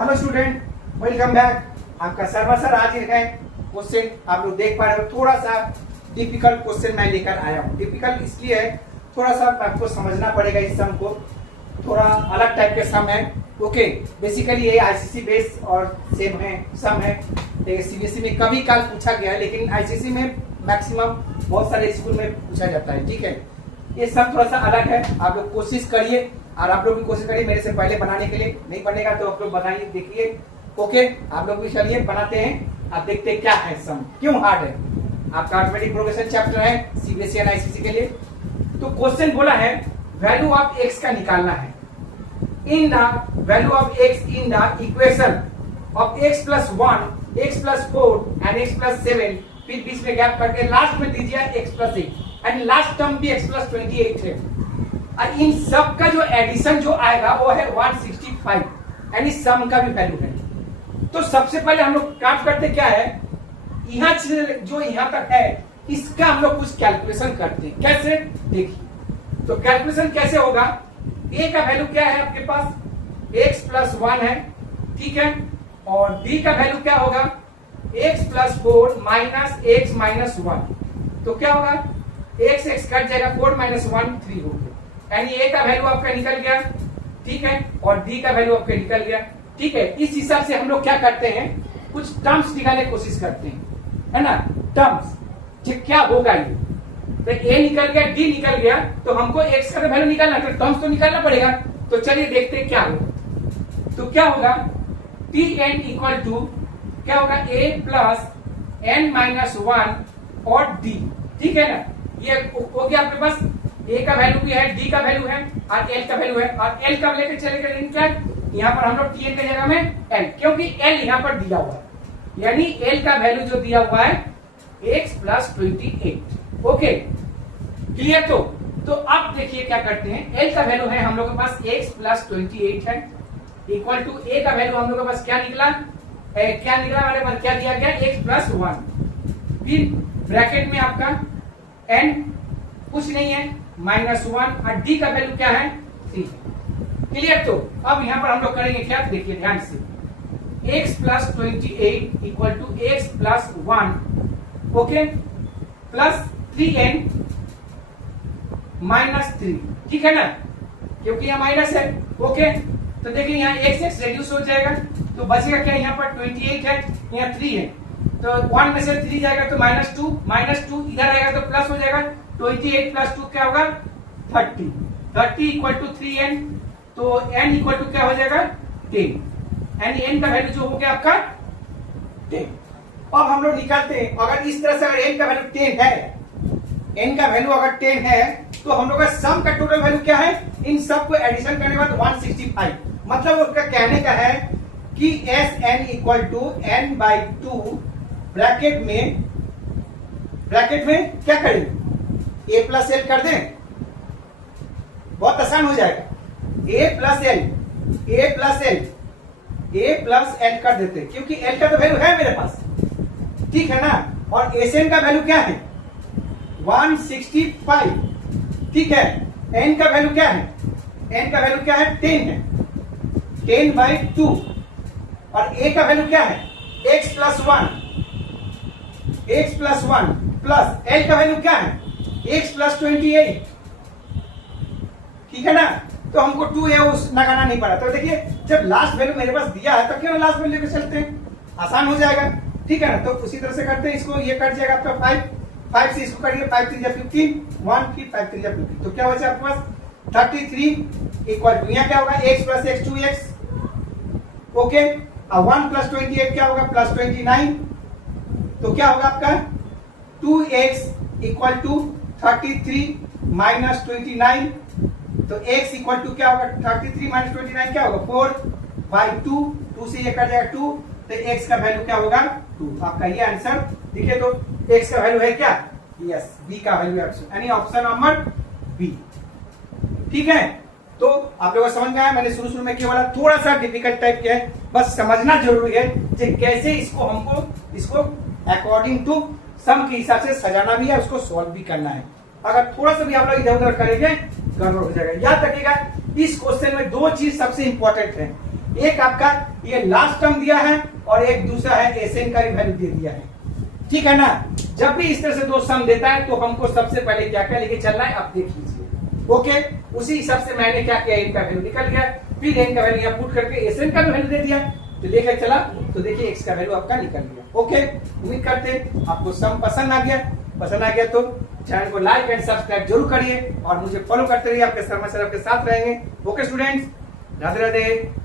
Hello student, welcome back. आपका server sir आज है क्वेश्चन आप लोग देख पा रहे हो। थोड़ा सा डिफिकल्ट क्वेश्चन मैं लेकर आया हूँ। डिफिकल्ट इसलिए है, थोड़ा सा आपको समझना पड़ेगा इस सम को। थोड़ा अलग टाइप के सम है। ओके, बेसिकली ये आईसीसी बेस और सेम है सम है। सीबीएसई में कभी काल पूछा गया है, लेकिन आईसीसी में मैक्सिमम बहुत सारे स्कूल में पूछा जाता है। ठीक है, ये सब थोड़ा सा अलग है। आप लोग कोशिश करिए और आप लोग भी कोशिश करिए मेरे से पहले बनाने के लिए। नहीं बनेगा तो आप लोग बनाइए, देखिए। ओके, आप लोग भी चलिए बनाते हैं। आप देखते हैं क्या है सम, क्यों हार्ड है। आपका अर्थमेटिक प्रोग्रेशन चैप्टर है सीबीएसई और आईसीसी के लिए। तो क्वेश्चन बोला है वैल्यू ऑफ एक्स का निकालना है। In the value of x in the equation of x plus 1, x plus 4 and x plus 7, फिर बीच में गैप करके लास्ट में दीजिए x plus 8 and last term भी x प्लस 28 है। और इन सब का जो एडिशन जो आएगा वो है 165 यानी सम का भी वैल्यू है। तो सबसे पहले हम लोग काम करते क्या है, यहाँ से जो यहाँ तक है इसका हम लोग कुछ कैलकुलेशन करते हैं। कैसे, देखिए। तो कैलकुलेशन कैसे होगा, a का वैल्यू क्या है आपके पास, x प्लस 1 है, ठीक है। और b का वैल्यू क्या होगा, x plus 4 minus x minus 1। तो क्या होगा, x कट जाएगा, 4 माइनस 1 3 हो गया। यानी a का वैल्यू आपका निकल गया, ठीक है। और d का वैल्यू आपका निकल गया, ठीक है। इस हिसाब से हम लोग क्या करते हैं, कुछ टर्म्स निकालने की कोशिश करते हैं, है ना। टर्म्स क्या होगा ये, तो a निकल गया, d निकल गया, तो हमको x का वैल्यू निकालना, तो टर्म्स तो निकालना पड़ेगा। तो चलिए देखते हैं क्या होगा। तो क्या होगा, tn इक्वल टू क्या होगा, a प्लस n माइनस 1 और d, ठीक है ना। ये हो गया आपके पास, a का वैल्यू भी है, d का वैल्यू है और l का वैल्यू है। और l का लेकर चलेगा क्या, यहाँ पर हम लोग tn की जगह में l, क्योंकि l यहाँ पर दिया हुआ है। यानी l का वैल्यू जो दिया हुआ है x प्लस 28। Okay, clear. तो अब देखिए क्या करते हैं, l का वैल्यू है हम लोग के पास x प्लस 28 है, इक्वल टू a का वैल्यू हम लोग के पास क्या निकला, हमारे पास क्या दिया गया, x प्लस 1। फिर ब्रैकेट में आपका n कुछ नहीं है, माइनस 1 और d का वैल्यू क्या है 3। क्लियर। तो अब यहाँ पर हम लोग करेंगे क्या, देखिए ध्यान से, x plus 28 equal to x plus 1, okay, plus 3n minus 3, ठीक है ना, क्योंकि यहाँ माइनस है। ओके, तो देखिए यहाँ x रेड्यूस हो जाएगा, तो बचेगा क्या, यहाँ पर 28 है, यहाँ 3 है, तो 1 में से 3 जाएगा तो माइनस 2 इधर आएगा तो प्लस हो जाएगा। 28 प्लस 2 क्या होगा, 30 इक्वल टू 3n, तो n इक्वल टू क्या हो जाएगा 10, यानी n का वैल्यू जो हो गया आपका 10। अब हम लोग निकालते हैं, अगर इस तरह से अगर n का वैल्यू 10 है, n का वैल्यू अगर 10 है, तो हम लोग का सम का टोटल वैल्यू क्या है, इन सब को एडिशन करने के बाद 165। मतलब उसका कहने का है कि Sn equal to n by 2 bracket में क्या करें, a प्लस एल कर दें, बहुत आसान हो जाएगा। a प्लस एल कर देते, क्योंकि l का तो वैल्यू है मेरे पास, ठीक है ना। और Sn का वैल्यू क्या है 165, ठीक है। n का वैल्यू क्या है, 10 है, 10 बाई 2। और a का वैल्यू क्या है, x प्लस 1 प्लस l का वैल्यू क्या है, x प्लस 28, ठीक है ना। तो हमको 2 है उस लगाना नहीं पड़ा। तो देखिए जब लास्ट वैल्यू मेरे पास दिया है तो क्यों लास्ट वैल्यू लेकर चलते हैं, आसान हो जाएगा, ठीक है ना। तो उसी तरह से करते हैं, इसको ये कट जाएगा आपका 5 से इसको करिए, 5 3 15, 1 फिर 5 3 15, तो क्या बचा आपके पास 33 इक्वल टू यहाँ क्या होगा, x plus x 2x, okay. और 1 प्लस 28 क्या होगा, प्लस 29, तो क्या होगा आपका 2x इक्वल टू 33 माइनस 29, तो x इक्वल टू क्या होगा, 33 माइनस 29 क्या होगा 4 बाई 2 से ये कट जाएगा 2, तो x का वैल्यू क्या होगा 2। आपका ये आंसर देखिए, तो x का वैल्यू है क्या, यस, b का वैल्यू यानी ऑप्शन नंबर b, ठीक है। तो आप लोगों को समझ में आया, मैंने शुरू में क्या बोला, थोड़ा सा डिफिकल्ट टाइप के है, बस समझना जरूरी है कि कैसे इसको अकॉर्डिंग टू सम के हिसाब से सजाना भी है, उसको सॉल्व भी करना है। अगर थोड़ा सा भी आप लोग इधर उधर करेंगे गड़बड़ हो जाएगा। याद रखिएगा इस क्वेश्चन में 2 चीज सबसे इंपॉर्टेंट है, एक आपका ये लास्ट टर्म दिया है और एक दूसरा है एसएन का भी वैल्यू दे दिया है, ठीक है ना। जब भी इस तरह से दो सम देता है तो हमको सबसे पहले क्या क्या लेके चलना है आप देख लीजिए, ओके। उसी हिसाब से मैंने क्या किया, इनका वैल्यू निकल गया, फिर इनका वैल्यू यहाँ पुट करके एसएन का भी वैल्यू दे दिया, तो लेकर चला तो देखिए एक्स का वैल्यू आपका निकल गया, ओके। उम्मीद करते हैं आपको सम पसंद आ गया तो चैनल को लाइक एंड सब्सक्राइब जरूर करिए और मुझे फॉलो करते रहिए, आपके सर आपके साथ रहेंगे, ओके स्टूडेंट्स, राधे राधे।